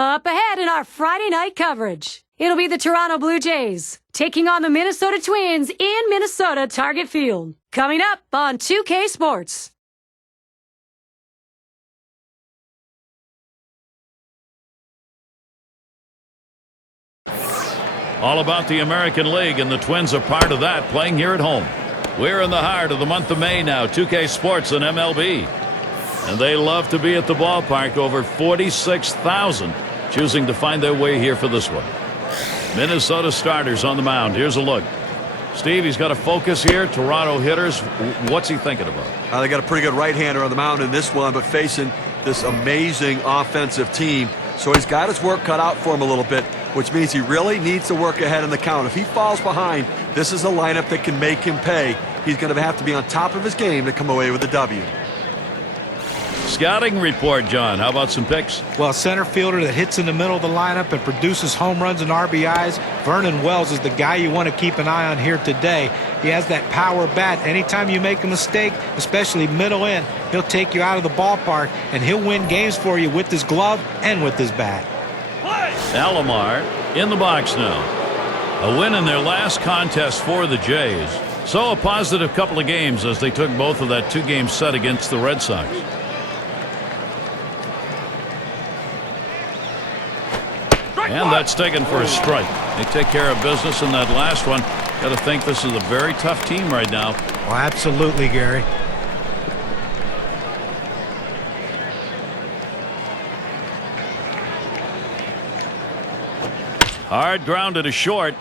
Up ahead in our Friday night coverage, it'll be the Toronto Blue Jays taking on the Minnesota Twins in Minnesota Target Field. Coming up on 2K Sports. All about the American League, and the Twins are part of that, playing here at home. We're in the heart of the month of May now, 2K Sports and MLB. And they love to be at the ballpark, over 46,000 choosing to find their way here for this one. Minnesota starters on the mound. Here's a look. Steve, he's got a focus here. Toronto hitters, what's he thinking about? They got a pretty good right-hander on the mound in this one, but facing this amazing offensive team. So he's got his work cut out for him a little bit, which means he really needs to work ahead in the count. If he falls behind, this is a lineup that can make him pay. He's going to have to be on top of his game to come away with a W. Scouting report, John. How about some picks? Well, center fielder that hits in the middle of the lineup and produces home runs and RBIs, Vernon Wells is the guy you want to keep an eye on here today. He has that power bat. Anytime you make a mistake, especially middle in, he'll take you out of the ballpark, and he'll win games for you with his glove and with his bat. Alomar in the box now. A win in their last contest for the Jays. So a positive couple of games as they took both of that two-game set against the Red Sox. And that's taken for a strike. They take care of business in that last one. Got to think this is a very tough team right now. Well, absolutely, Gary. Hard grounded to short.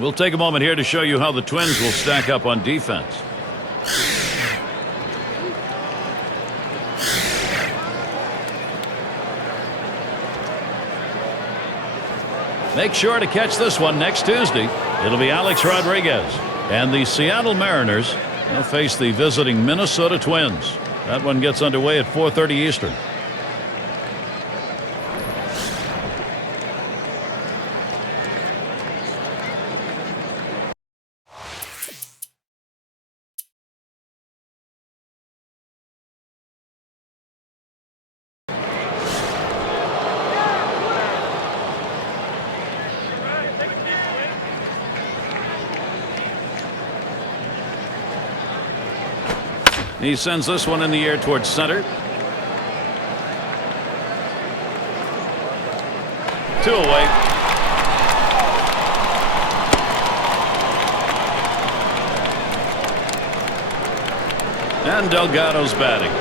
We'll take a moment here to show you how the Twins will stack up on defense. Make sure to catch this one next Tuesday. It'll be Alex Rodriguez. And the Seattle Mariners will face the visiting Minnesota Twins. That one gets underway at 4:30 Eastern. He sends this one in the air towards center. 2 away. And Delgado's batting.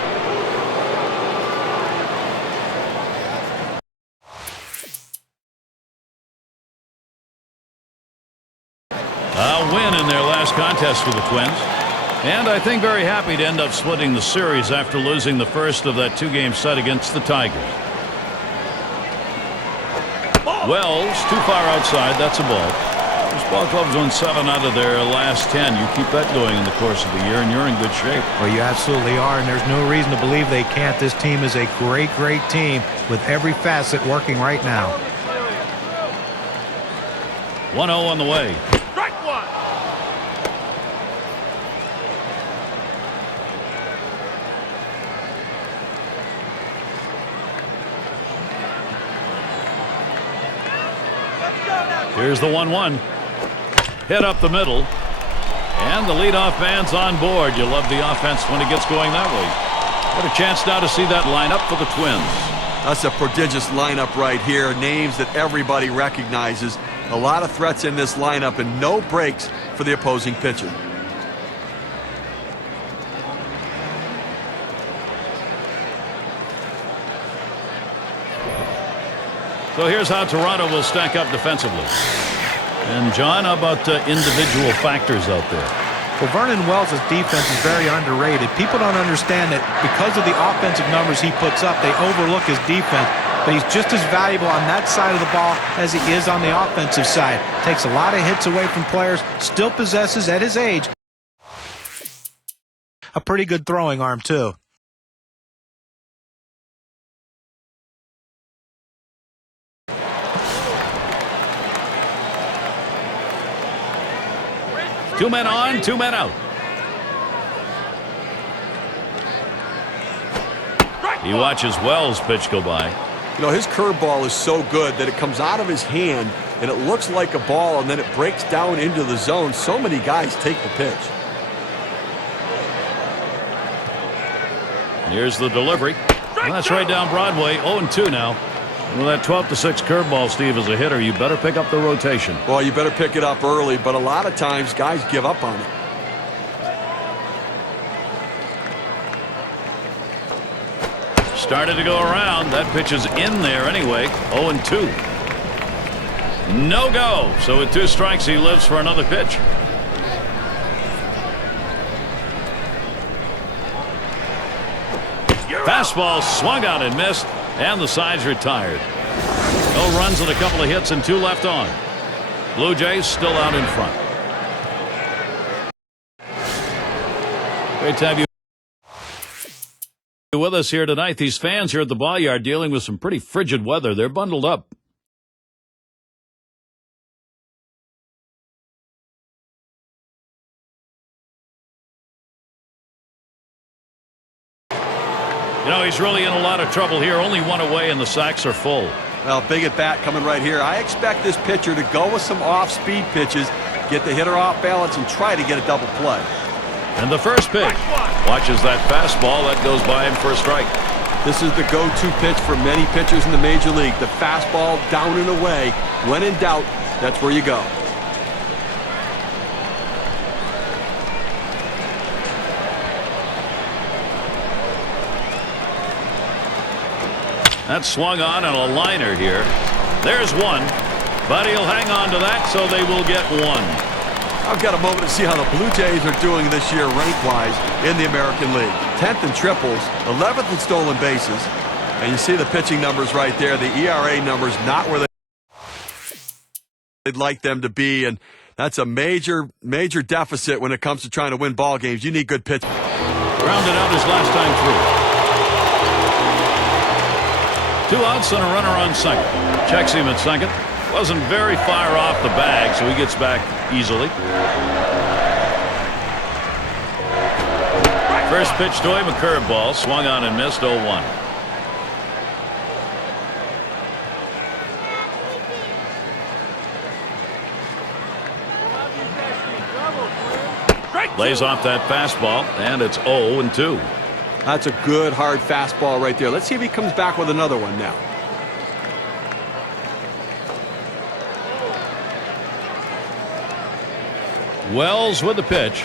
A win in their last contest for the Twins. And I think very happy to end up splitting the series after losing the first of that two-game set against the Tigers. Wells too far outside. That's a ball. This ball club's won 7 out of their last 10. You keep that going in the course of the year, and you're in good shape. Well, you absolutely are, and there's no reason to believe they can't. This team is a great, great team with every facet working right now. 1-0 on the way. Here's the 1-1. Hit up the middle. And the leadoff man's on board. You love the offense when it gets going that way. What a chance now to see that lineup for the Twins. That's a prodigious lineup right here. Names that everybody recognizes. A lot of threats in this lineup and no breaks for the opposing pitcher. So here's how Toronto will stack up defensively. And John, how about individual factors out there? Well, Vernon Wells' defense is very underrated. People don't understand that because of the offensive numbers he puts up, they overlook his defense. But he's just as valuable on that side of the ball as he is on the offensive side. Takes a lot of hits away from players. Still possesses, at his age, a pretty good throwing arm, too. Two men on, 2 men out. He watches Wells' pitch go by. You know, his curveball is so good that it comes out of his hand and it looks like a ball and then it breaks down into the zone. So many guys take the pitch. Here's the delivery. Well, that's right down Broadway. 0-2 now. With that 12-6 curveball, Steve, as a hitter, you better pick up the rotation. Well, you better pick it up early, but a lot of times guys give up on it. Started to go around. That pitch is in there anyway. 0-2. No go. So with 2 strikes, he lives for another pitch. Fastball swung out and missed, and the side's retired. No runs and a couple of hits and 2 left on. Blue Jays still out in front. Great to have you with us here tonight. These fans here at the ball yard dealing with some pretty frigid weather. They're bundled up. You know, he's really in a lot of trouble here. Only 1 away and the sacks are full. Well, big at bat coming right here. I expect this pitcher to go with some off-speed pitches, get the hitter off balance, and try to get a double play. And the first pitch. Watches that fastball. That goes by him for a strike. This is the go-to pitch for many pitchers in the major league. The fastball down and away. When in doubt, that's where you go. That's swung on and a liner here. There's 1, but he'll hang on to that, so they will get 1. I've got a moment to see how the Blue Jays are doing this year rank-wise in the American League. 10th in triples, 11th in stolen bases, and you see the pitching numbers right there. The ERA numbers not where they'd like them to be, and that's a major deficit when it comes to trying to win ball games. You need good pitching. Grounded out his last time through. 2 outs and a runner on second. Checks him at second. Wasn't very far off the bag, so he gets back easily. First pitch to him, a curveball. Swung on and missed. 0-1. Lays off that fastball, and it's 0-2. That's a good, hard fastball right there. Let's see if he comes back with another one now. Wells with the pitch.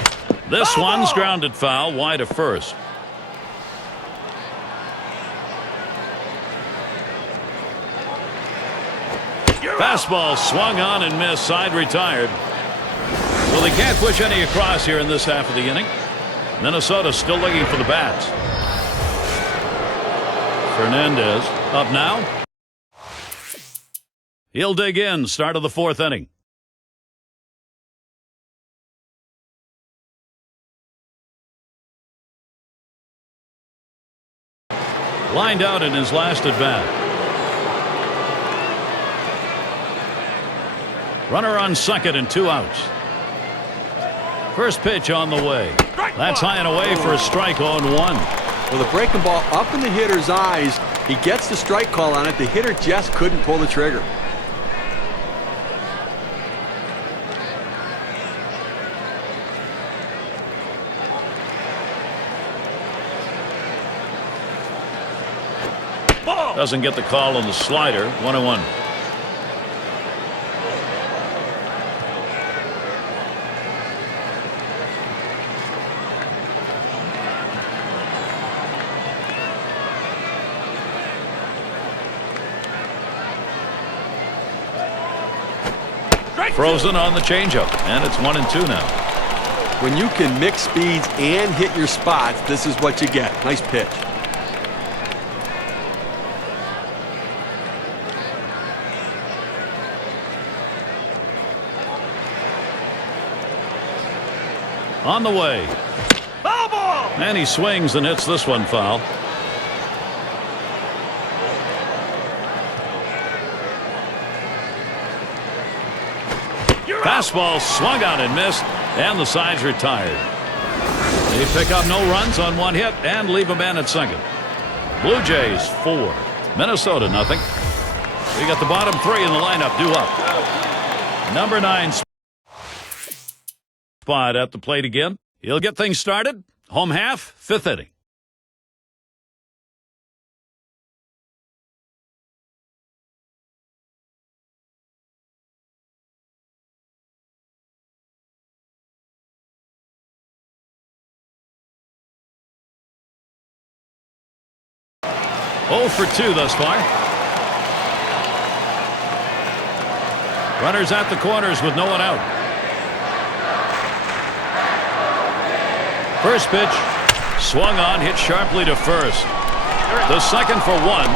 This one's grounded foul, wide of first. Fastball swung on and missed. Side retired. Well, they can't push any across here in this half of the inning. Minnesota still looking for the bats. Fernandez up now. He'll dig in. Start of the 4th inning. Lined out in his last at bat. Runner on second and 2 outs. First pitch on the way. That's high and away for a strike. 0-1. Well, the breaking ball up in the hitter's eyes. He gets the strike call on it. The hitter just couldn't pull the trigger. Doesn't get the call on the slider. 1-1. Frozen on the changeup, and it's 1-2 now. When you can mix speeds and hit your spots, this is what you get. Nice pitch. On the way. And he swings and hits this one foul. Fastball swung out and missed, and the side's retired. They pick up no runs on 1 hit and leave a man at second. Blue Jays 4, Minnesota nothing. We got the bottom three in the lineup due up. Number 9 spot at the plate again. He'll get things started. Home half, 5th inning. Oh for 2 thus far. Runners at the corners with no one out. First pitch, swung on, hit sharply to first. The second for 1,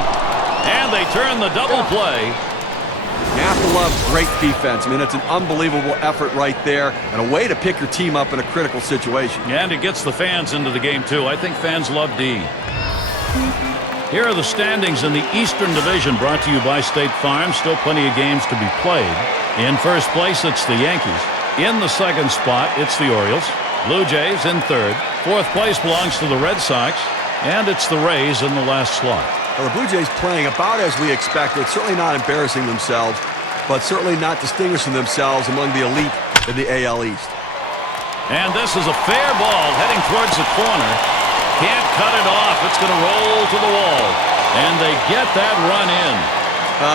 and they turn the double play. You have to love great defense. I mean, it's an unbelievable effort right there, and a way to pick your team up in a critical situation. And it gets the fans into the game, too. I think fans love D. Here are the standings in the Eastern Division, brought to you by State Farm. Still plenty of games to be played. In first place, it's the Yankees. In the second spot, it's the Orioles. Blue Jays in third. Fourth place belongs to the Red Sox. And it's the Rays in the last slot. Well, the Blue Jays playing about as we expected. Certainly not embarrassing themselves, but certainly not distinguishing themselves among the elite in the AL East. And this is a fair ball heading towards the corner. Can't cut it off. It's going to roll to the wall. And they get that run in.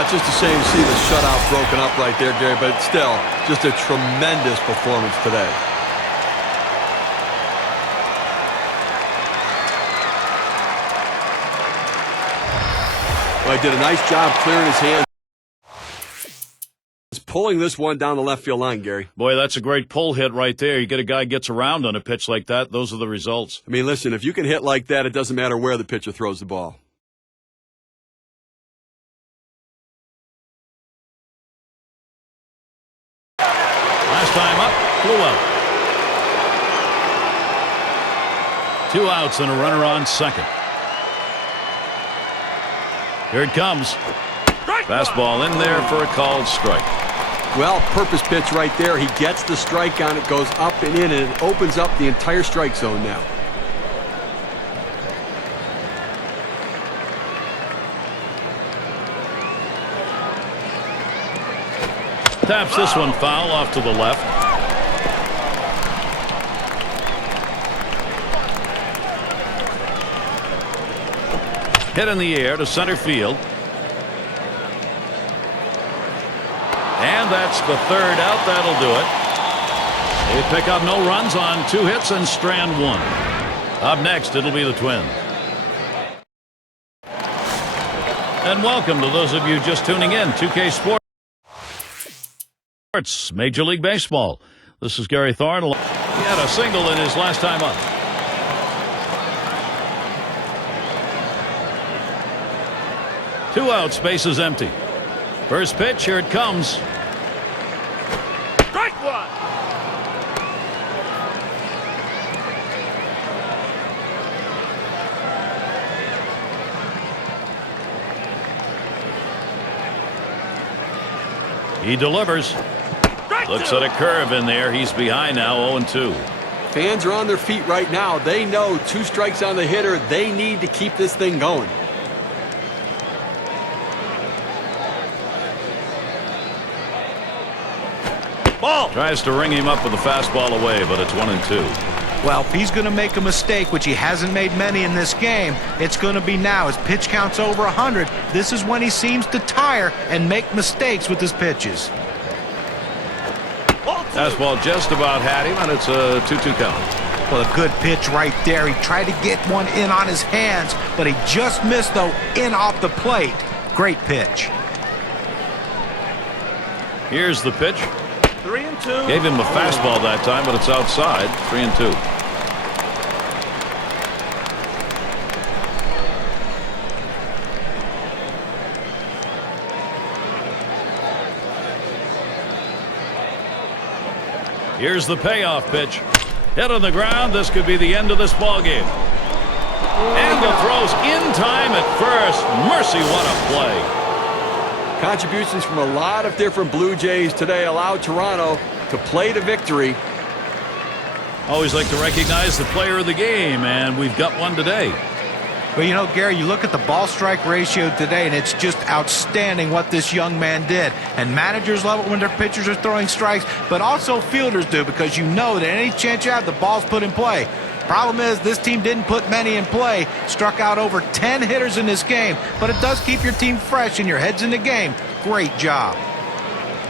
It's just a shame to see the shutout broken up right there, Gary, but still, just a tremendous performance today. Well, he did a nice job clearing his hands. Pulling this one down the left field line, Gary. Boy, that's a great pull hit right there. You get a guy gets around on a pitch like that, those are the results. I mean, listen, if you can hit like that, it doesn't matter where the pitcher throws the ball. Last time up, flew out. 2 outs and a runner on second. Here it comes. Fastball in there for a called strike. Well, purpose pitch right there. He gets the strike on it, goes up and in, and it opens up the entire strike zone now. Taps this one foul off to the left. Hit in the air to center field. And that's the third out. That'll do it. They pick up no runs on 2 hits and strand 1. Up next, it'll be the Twins. And welcome to those of you just tuning in. 2K Sports, Major League Baseball. This is Gary Thorne. He had a single in his last time up. Two outs, bases empty. First pitch, here it comes. Strike 1. He delivers. Looks at a curve in there. He's behind now, 0-2. Fans are on their feet right now. They know 2 strikes on the hitter. They need to keep this thing going. Ball. Tries to ring him up with a fastball away, but it's 1-2. Well, if he's going to make a mistake, which he hasn't made many in this game, it's going to be now. His pitch count's over 100. This is when he seems to tire and make mistakes with his pitches. Fastball just about had him, and it's a 2-2 count. Well, a good pitch right there. He tried to get one in on his hands, but he just missed, though, in off the plate. Great pitch. Here's the pitch. 3-2. Gave him a fastball that time, but it's outside. 3-2. Here's the payoff pitch. Hit on the ground. This could be the end of this ball game. Angle throws in time at first. Mercy, what a play. Contributions from a lot of different Blue Jays today allowed Toronto to play to victory. Always like to recognize the player of the game, and we've got one today. Well, you know, Gary, you look at the ball strike ratio today, and it's just outstanding what this young man did. And managers love it when their pitchers are throwing strikes, but also fielders do, because you know that any chance you have, the ball's put in play. Problem is, this team didn't put many in play, struck out over 10 hitters in this game, but it does keep your team fresh and your head's in the game. Great job.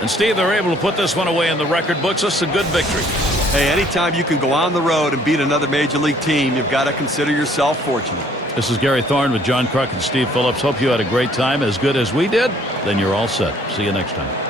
And Steve, they're able to put this one away in the record books. This is a good victory. Hey, anytime you can go on the road and beat another major league team, you've got to consider yourself fortunate. This is Gary Thorne with John Kruk and Steve Phillips. Hope you had a great time, as good as we did. Then you're all set. See you next time.